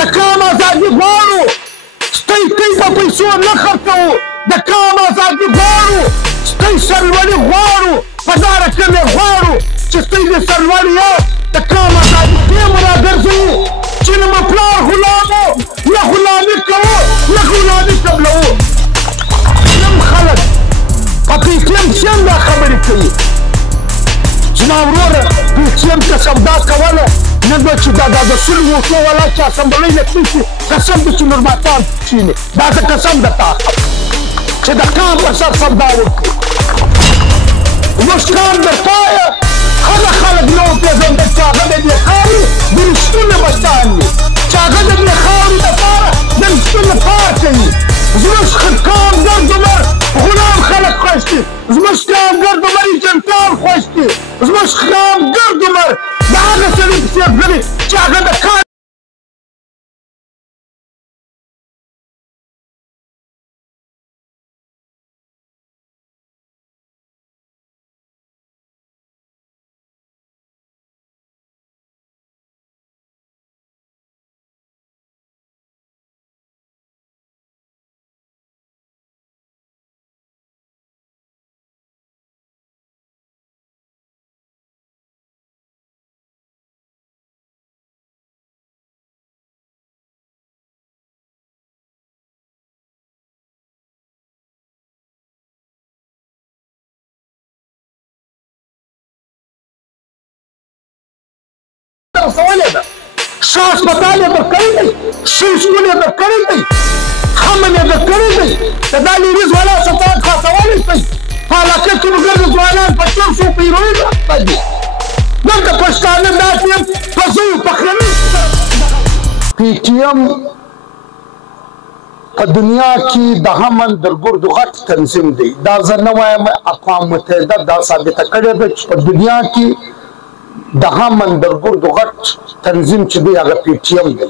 د کام ازادي غواړو ستۍ په پیسو نه خرڅوو د کام ازادي غواړو ستۍ سرلوړي غواړو په داره کمې غواړو چې ستۍ د سرلوړي یو د کام ازادي ټیم راګرځوو چې نه مو پلار غلامو نه غلامي کوو نه غلامي قبلوو نن خلک په پی ټي ایم څنګه خبرې کوي زما وروره پی ټي ایم ته سودا کوله نن به چې دا د سلو وټو والا چې اسمبلۍ نه تلل شي قسم دی چې نورماتان کښېني دا زه قسم درته اخلم چې د کام په سر سودا وکړو زموږ کام در پایه هغه خلک نه وپېژندل چې هغه د دې خاورې د رښتونه بچیان وي چې هغه د دې خاورې دپاره د رښتونه کار کوي زموږ کام ګرد عمر غلام خلک خوښ دي زموږ کام ګرد عمر ایجنټان خوښ دي زموږ کام ګرد عمر د هغه سړي پسې ځلې چې هغه د کار رسولې ده ښه هسپتال یې در کړی دی ښه سکول یې در کړی دی امن یې در کړی دی د دا لیریز والا ستان خاصولی شئ په علاقه کې مو ګرد ځوانان په چرسو په هیروین اخته دي دلته پښتانه داسې یم په زویو پخلني پی ټي ایم په دنیا کې د امن درګردو غټ تنظیم دی دا زه نه وایم اقوام متحده دا ثابته کړې ده چې په دنیا کې د امن درګردو غټ تنظیم چې دی هغه پی ټي ایم دی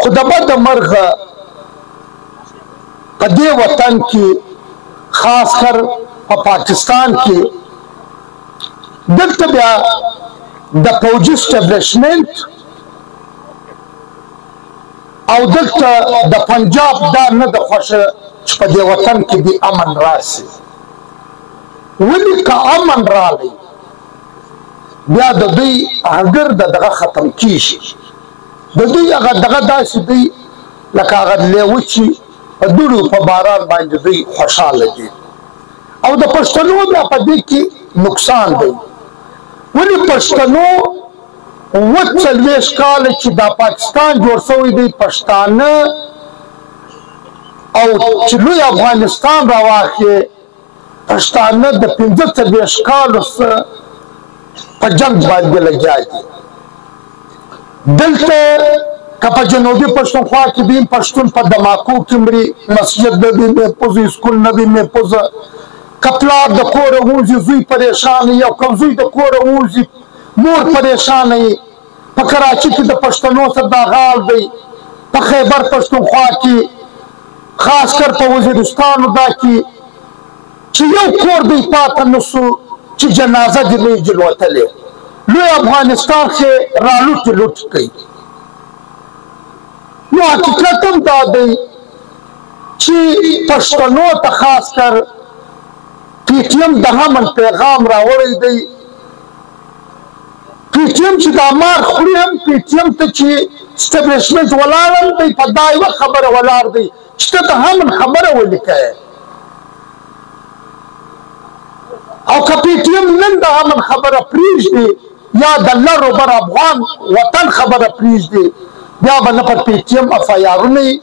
خو د بده مرغه په دې وطن کې خاص کر په پاکستان کې دلته بیا د فوجي اسټابلیشمنټ او دلته د پنجاب دا نه د خوښه چې په دې وطن کې بې امن راسي ولې که امن راغی بیا د دوی هګر دغه ختم کیږي د دوی هغه دغه داسې دی لکه هغه لیوه چې په دوړو په باران باندې دوی خوشحاله دي او د پښتنو بیا په دې کې نقصان دی ولې پښتنو 40 کاله چې دا پاکستان جوړ شوی دی پښتانه او چې لوی افغانستان راواخې پښتانه د 45 کالو په جنگ باندې لګیا دي دلته که په جنوبي پښتونخوا کې بیم پښتون په دماکو کې مري مسجد نه وي محفوظ سکول نه وي محفوظ که پلار د کوره ووځي زوی پریشان وي او که زوی د کوره ووځي مور پریشانه وي په کراچي کې د پښتنو سره دا حال دی په خیبر پښتونخوا کې خاص کر په وزیرستان دا کې چې یو کور دی پاته نه سو چې جنازه دې نه وي جلوتلې لوی افغانستان کې رالوټ لوټ کوي نو حقیقت هم دا دی چې پښتنو ته خاص کر پی ټي ایم د امن پیغام راوړی دی پی ټي ایم چې دا مار خوري هم پی ټي ایم ته چې اسټابلیشمنټ ولاړ دی په دا یوه خبره ولاړ دی چې ته د امن خبره ولیکئ او که پی ټي ایم نن د امن خبره پرېږدي یا د لر و بر افغان وطن خبره پرېږدي بیا به نه په پی ټي ایم اف آی آرونه وي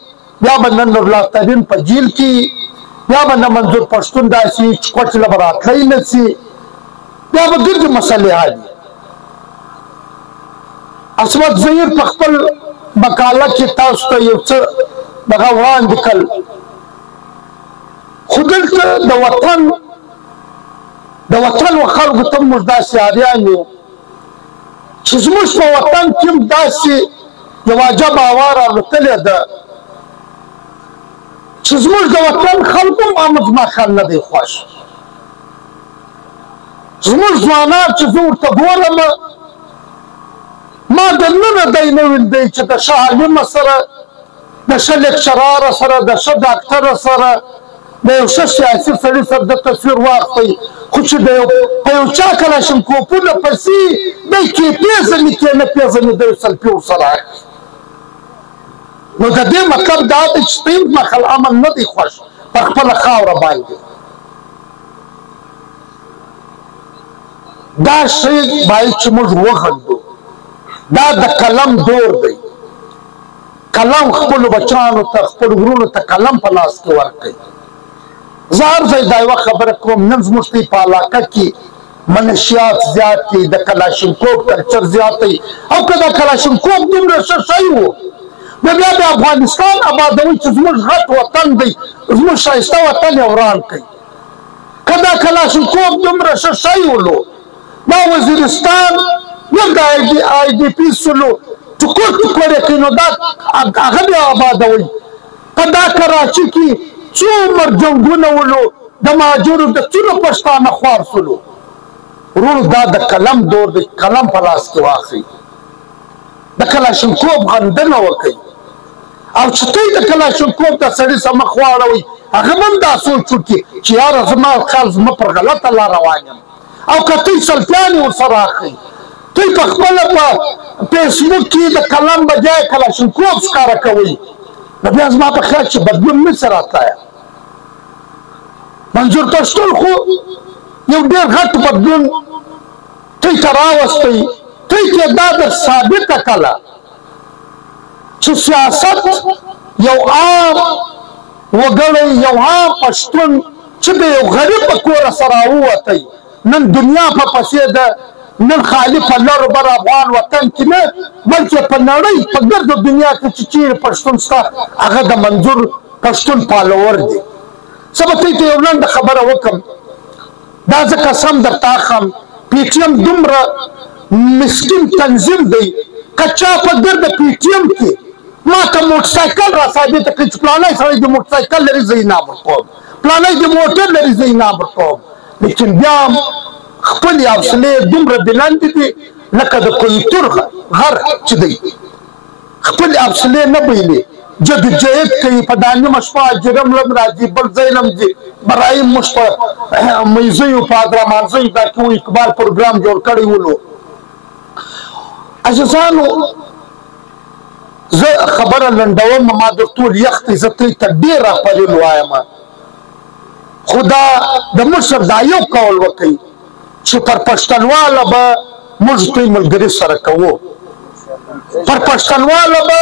بیا به نه نورالله ترین په جیل کې بیا به نه منظور پښتون داسې چې کوټې له به راتلی نه شي بیا به ګردې مسلې حل وي عصمت زهیر په خپل مقاله کې تاسو ته یو څه دغه وړاندې کړل خو دلته د وطن و خلکو ته موږ داسې عاریان یو چې زموږ په وطن کې هم داسې یوه عجبه هوا رالوتلې ده چې زموږ د وطن خلکو هم امن زما خیال نه دی خوښ زموږ ځوانان چې زه ورته ګورم ما دننه دی نه ویندی چې د ښه عالمه سره د ښه لیکچراره سره د ښه ډاکټره سره د یو ښه سیاسي سړي سره د تصویر واخلئ خو چې په یو چا کلاشینکوفونه پسې دی کې پېژني کې نه پېژني دی سلفي ورسره اخلي نو د دې مطلب دا دی چې سپین مخل امن نه دی خوښ پر خپله خاوره باندې دا شی باید چې موږ وغندو دا د قلم دور دی قلم خپلو بچانو ته خپلو وروڼو ته قلم په لاس کې ورکړئ زه هر ځای دا یوه خبره کوم نن زموږ دی په علاقه کې منشیات زیات دي د کلاشینکوف کلچر زیات دی او که دا کلاشینکوف دومره ښه شی و نو بیا د افغانستان آبادوي چې زموږ غټ وطن دی زموږ ښایسته وطن یې وران کړئ که دا کلاشینکوف دومره ښه شی ولو دا وزیرستان نن د آی ډي پي سلو ټوکر ټوکر یې کوي نو دا هغه بیا آبادوي په دا کراچي کې څومره جنګونه ولو د مهاجرو د څونه پښتانه خوار سولو ورونو دا د قلم دور دی قلم په لاس کې واخلئ د کلاشینکوف غندنه وکړئ او چې ته د کلاشینکوف د سړي سره مخ واړوئ هغه هم دا سوچ وکړي چې یاره زما خیال زما پر غلطه لار روان یم او که ته سلفیان یې ورسره اخلئ ته په خپله په فیسبوک کې د قلم بجای کلاشینکوف ښکاره کوئ نو بیا زما په خیال چې بدلون نشي راتلی منظور پښتون خو یو ډېر غټ بدلون تی ته راوستی تی ته دا در ثابته کړله چې سیاست یو عام وګړی یو عام پښتون چې د یو غریب په کوره سره راووتی نن دنیا په پسې ده نن خالي په لر بر افغان وطن کې نه بلکې په نړۍ په ګرده دنیا کې چې چیرې پښتون شته هغه د منظور پښتون پالور دی زه به ته یو لنډه خبره وکړم دا زه قسم درته اخلم پی ټي ایم دومره مسکین تنظیم دی که چا په ګرده پی ټي ایم کې ما ته موټرسایکل را ثابته کړي چې پلانی سړی د موټرسایکل لري زه انعام ورکوم پلانی د موټر لري زه انعام ورکوم لیکن بیا خپلې حوصلې دومره بلندې دي لکه د کلتور غر چې دی خپلې حوصلې نه بایلي جدوجہد کوي په دا نیمه شپه جرم لم راځي بل ځای لم ځي برایم موږ په میزیو په ادرمانزیو دا کې اقبال پروګرام جوړ کړی ولو عزیزانو زه خبره لنډوم ما در ټول یخ دی زه ترې ته ډېر راپرین وایم خو دا د مشر دا یو قول وکړي چې پر پښتنواله به موږ دوی ملګري سره کوو پر پښتنواله به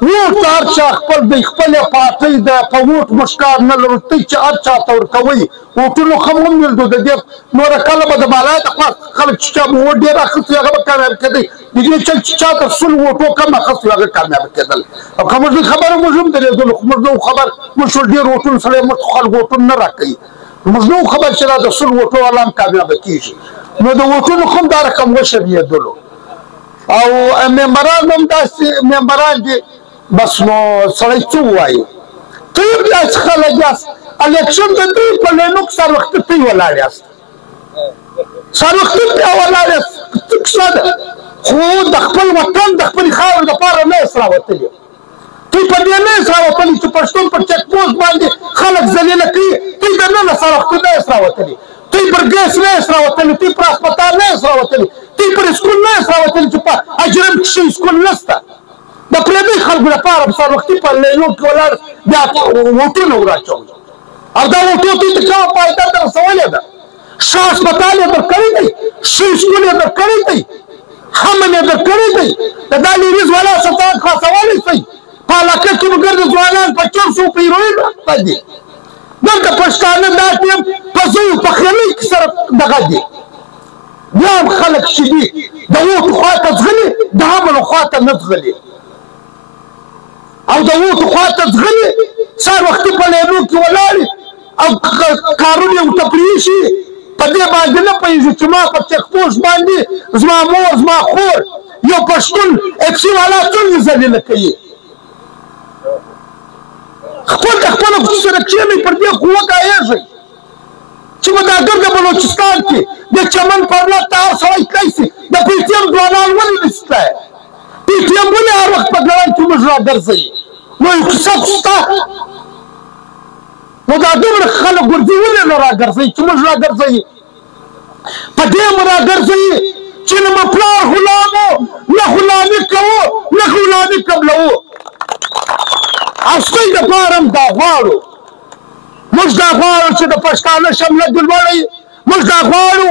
ووټ هر چا خپل دی خپلې پارټۍ ده په ووټ موږ کار نه لرو تی چې هر چا ته ورکوئ ووټونو ښه ومېږدو د دې نوره کله به د بالا د خوا خلک چې چا به ووټ ډېر اخیستی هغه به کامیاب کېدی د دې چل چې چا ته سل ووټو کم اخیستی هغه کامیاب کېدل او که موږ دې خبره موږ هم درېدلو خو موږ نه خبر موږ ډېر ووټونه سړی موږ خلک ووټونه نه راکوي موږ نه خبر چې دا د سل ووټو والا هم کامیابه کېږي نو د ووټونو خو هم دا رقم وشرمېدلو او ممبران هم داسې ممبران دي بس نو سړی څه ووایي ته هم داسې خلک یاست الیکشن د دوی په لینو کې سر وختي ته ولاړ یاست سر وختي بیا ولاړ یاست کیسه ده خو د خپل وطن د خپلې خاورې دپاره نه یاست راوتلي دوی په دې نه یاست راوتلي چې پښتون پر چک پوسټ باندې خلک ذلیله کوي دوی دننه سر وختي نه یاست راوتلي دوی پر ګیس نه یاست راوتلي دوی پر هسپتال نه یاست راوتلي دوی پر اسکول نه یاست راوتلي چې په اجرم کښې اسکول نشته د پردیو خلکو لپاره په سر وختي په لینو کې ولاړ بیا ووټونه وراچوي او دا ووټو دوی ته کومه فایده در رسولې ده ښه هسپتال یې در کړی دی ښه اسکول یې در کړی دی امن یې در کړی دی د دا لیریز والا سلطنت خلاصولی شئ په علاقه کې مو ګرده ځوانان په چرسو په هیروین اخته دي دلته پښتانه دا ټیم په زویو په خیمې کې سره دغه دي بیا هم خلک چې دي د ووټو خوا ته ځغلي د امنو خوا ته نه ځغلي او د ووټو خوا ته ځغلي سهار وختي په لینو کې ولاړې او کارونه یې ورته پرېښي په دې باندې نه پوهېږي چې ما په چک پوسټ باندې زما مور زما خور یو پښتون اپسي والا څنګه ذلیله کوي خپل د خپلو سره کښېنئ پر دې خو وکایېږئ چې په دا ګرده بلوچستان کې د چمن پر لټ ته هر سړی تللی شي د پي ټي ایم ځوانان ولې نشي تللی پی ټي ایم ولې هر وخت په ګړنګ کې موږ راګرځوي نو یو کیسه خو شته نو دا دومره خلک ګرځي ولې نه راګرځوي چې موږ راګرځوي په دې مو راګرځوي چې نه مو پلار غلام و نه غلامي کوو نه غلامي قبلوو او ستاسو دپاره هم دا غواړو موږ دا غواړو چې د پښتانه شمله دې لوړوي موږ دا غواړو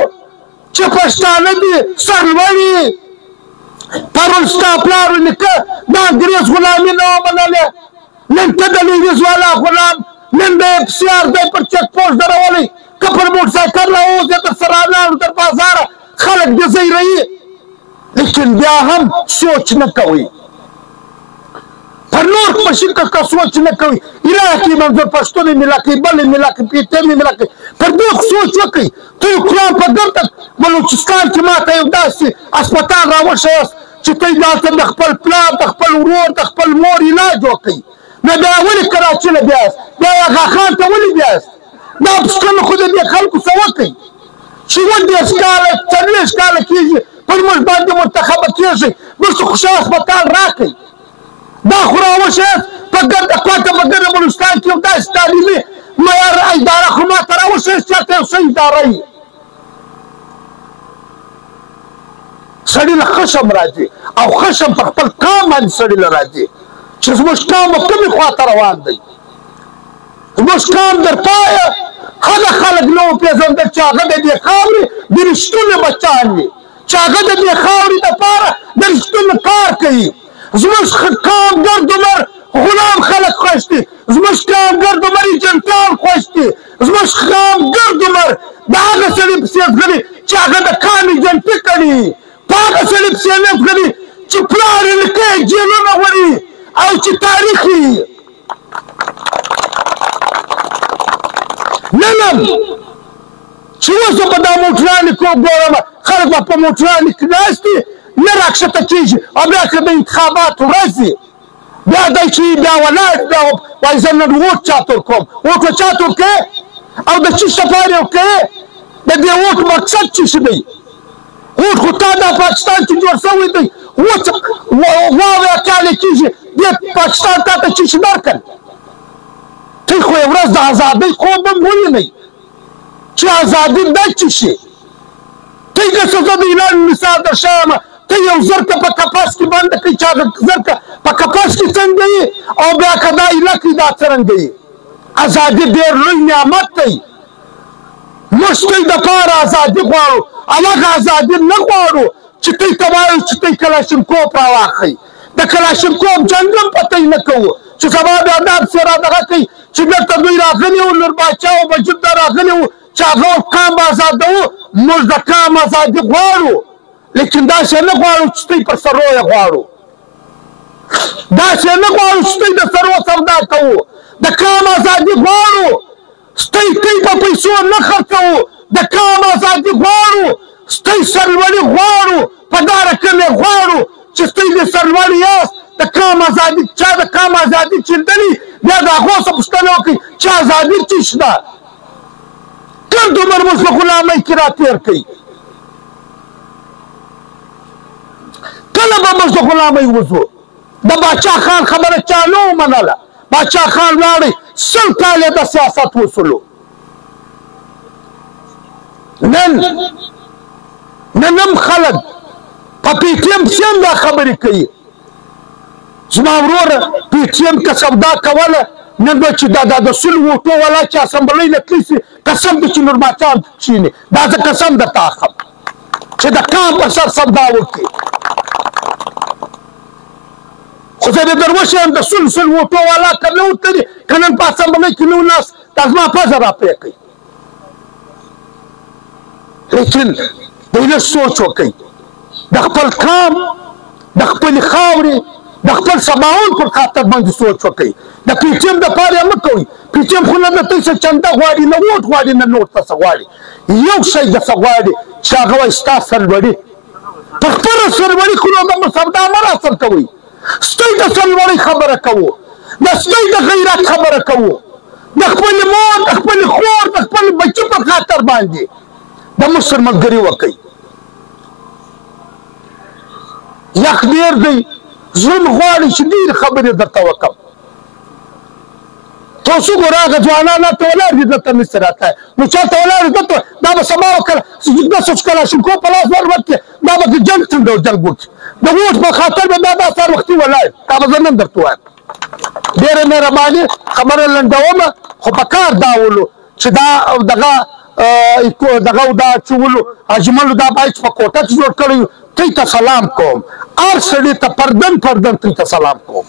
چې پښتانه دې سرلوړي پرون ستا پلار نیکه د انګریز غلامي نه ومنله نن ته د لیویز والا غلام نن د FCR دی پر چک پوسټ درولی که پر موټرسایکل راووځې در سره لاړو در بازاره خلک دې زیروي لیکن بیا هم سوچ نه کوئ پر نور پشي که سوچ نه کوي عراقي منظور پښتون یې ملا کوي بل یې ملا کوي پي ټي ایم یې ملا کوي پر دې سوچ وکړئ ته یو قرآن په ګرده بلوچستان کې ماته یو داسې هسپتال راوښیاست چې ته یې دلته د خپل پلار د خپل ورور د خپل مور علاج وکړئ نو بیا ولې کراچي نه بیاست بیا اغا خان ته ولې بیاست دا پوښتنه خو د دې خلکو څه وکړئ چې 30 کاله 40 کاله کېږي پر موږ باندې منتخبه کېږئ موږ ته خو ښه هسپتال راکړئ دا خو راوښیاست په ګرده کوټه په ګرده بلوچستان کې یو داسې تعلیمي معیار اداره خو ماته راوښیاست چې هلته یو ښه اداره وي سړي له خشم راځي او خشم په خپل قام باندې سړي له راځي چې زموږ قام به کومې خواته روان دی زموږ قام در پایه هغه خلک نه وپېژندل چې هغه د دې خاورې د رښتونې بچیان وي چې هغه د دې خاورې دپاره د رښتونې کار کوي زموږ قام ګرد عمر غلام خلک خوښ دي زموږ قام ګرد عمر ایجنټان خوښ دي زموږ قام ګرد عمر د هغه سړي پسې ځغلي چې هغه د کان ایجنټي کړي په هغه سړي پسې نه ځغلي چې پلار یې نیکه یې جیلونه وړي او چې تاریخ یې نن چې اوس به دا موټرانې کوم ګورم خلک به په موټرانې کې ناست دي نه راکښته کېږي او بیا که د انتخابات ورځ وي بیا دی چې بیا ولاړ بیا وایي زه نن ووټ چاته ورکوم ووټ به چاته ورکوې او د چی لپاره یې ورکوې د دې ووټ مقصد څه شی دی ووټ خو تا دا پاکستان کې جوړ شوی دی واویا کال یې کېږي دې پاکستان تا ته څه شي درکړل ته خو یې ورځ د ازادۍ خوب هم ووینئ چې ازادي دا څه شي ته یې داسې زه د ایران مثال درښیم ته یو زرکه په قفس کې بنده کړي چې هغه زرکه په قفس کې څنګه وي او بیا که دا ایله کړي دا څرنګه وي ازادي ډېر لوی نعمت دی موږ دوی دپاره ازادي غواړو او هغه ازادي نه غواړو چې دوی ته وایو چې دوی کلاشینکوف راواخلئ د کلاشینکوف جنګ هم پته یې نه کوو چې سبا بیا دا پسې را دغه کوي چې دلته دوی راغلي وو نور باچا او مجید دا راغلي وو چې هغه قام به ازادوو موږ د قام ازادي غواړو لیکن داسې نه غواړو چې دوی په سرو یې غواړو داسې نه غواړو چې دوی د سرو سودا کوو د قام ازادي غواړو ستاسو په پیسو نه خرڅوو د قام ازادي غواړو ستاسو سرلوړي غواړو په دا رقم یې غواړو چې ستاسو د سرلوړي یاست د قام ازادي چا د قام ازادي چیندلي بیا د هغو څخه پوښتنه وکړئ چې ازادي څه شته ګرد عمر موږ په غلامۍ کې راتېر کوي کله به موږ د غلامۍ وځو د باچا خان خبره چا نه ومنله باچا خان لاړی 100 کاله د سیاست وصولو نن هم خلک په پي ټي ایم پسې هم دا خبرې کوي زما وروره پي ټي ایم که سودا کوله نن به چې دا د سلو ووټو والا چې اسمبلۍ نه تللی سي قسم دی چې نور باچا کښېني دا زه قسم درته اخلم چې د قام په سر سودا وکړي خو زه دې در وښیم د سلو ووټو والا که نه وتلي که نن په اسمبلۍ کې نه ناست دا زما پزه را پرې کوي لیکن دوی لږ سوچ وکړئ د خپل قام د خپلې خاورې د خپل سباوون پر خاطر باندې سوچ وکړئ د پي ټي ایم دپاره یې مه کوئ پي ټي ایم خو نه د دوی څه چنده غواړي نه ووټ غواړي نه نور څه غواړي یو شی درڅه غواړي چې هغه وایي ستا سرلوړي په خپله سرلوړي خو نو د سودا مه راسر کوئ ستاسو د سرلوړۍ خبره کوو د ستاسو د غیرت خبره کوو د خپلې مور د خپلې خور د خپل بچي په خاطر باندې د مصر ملګري وکړئ یخ ډېر دی زړه مې غواړي چې ډېرې خبرې درته وکړم. تاسو ګوره هغه ځوانان هلته ولاړ دي دلته نشي راتلی نو چاته ولاړ دي دلته دا به سبا داسې چې کلاشینکوف په لاس ور ورکړي دا به د جنګ څنګه ډول جنګ وکړي د ووټ په خاطر به دا سهار وختي ولاړ دا به زه نن درته وایم. ډېره مهرباني خبره لنډومه خو په کار دا ولو چې دا دغه دا چې ولو اجملو دا باید په کوټه کې جوړ کړی تی ته سلام کوم هر سړي ته پردن تی ته سلام کوم.